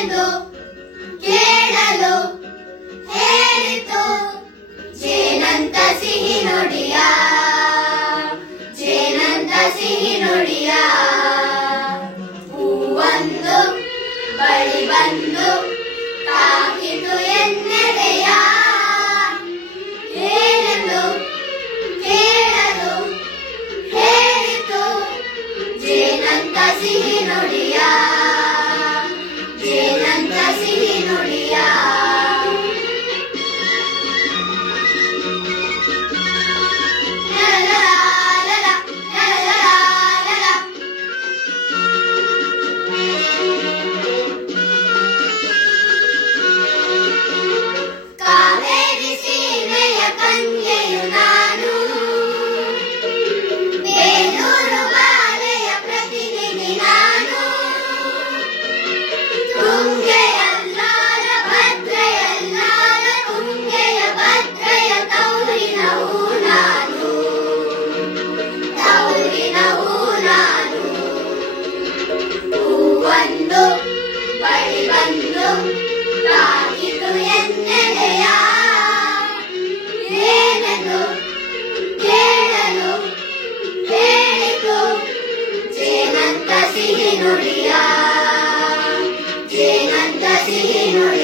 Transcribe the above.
ಏನೆಂದು ಕೇಳಲು ಹೇಳಿತು ಜೇನಂತ ಸಿಹಿ ನುಡಿಯ, ಜೇನಂತ ಸಿಹಿ ನುಡಿಯ. ಹೂವೊಂದು ಬಳಿ ಬಂದು ತಾಕಿತು ಎನ್ನೆಡೆಯ, ಏನೆಂದು ಕೇಳಲು ಹೇಳಿತು ಜೇನಂತ ಸಿಹಿ ನುಡಿಯ, ಜೇನಂತ ಸಿಹಿ ನುಡಿಯ. ಕಾವೇರಿ ಸೀಮೆಯ ಕನ್ಯೆಯು ನಾನು, ಬೇಲೂರು ಬಾಲೆಯ ಪ್ರತಿನಿಧಿ ನಾನು. ತುಂಗೆಯಲ್ಲಾರ ಭದ್ರೆಯಲ್ಲಾರ ತುಂಗೆಯ ಭದ್ರೆಯ ತೌರಿನ ಹೂ ನಾನು, ತೌರಿನ ಹೂ ನಾನು. ಹೂವೊಂದು ಬಳಿ ಬಂದು ತಾಕಿತು ಎನ್ನೆಡೆಯ, ಏನೆಂದು ಕೇಳಲು ಹೇಳಿತು ಜೇನಂತ ಸಿಹಿ ನುಡಿಯ, ಜೇನಂತ ಸಿಹಿ ನುಡಿಯ.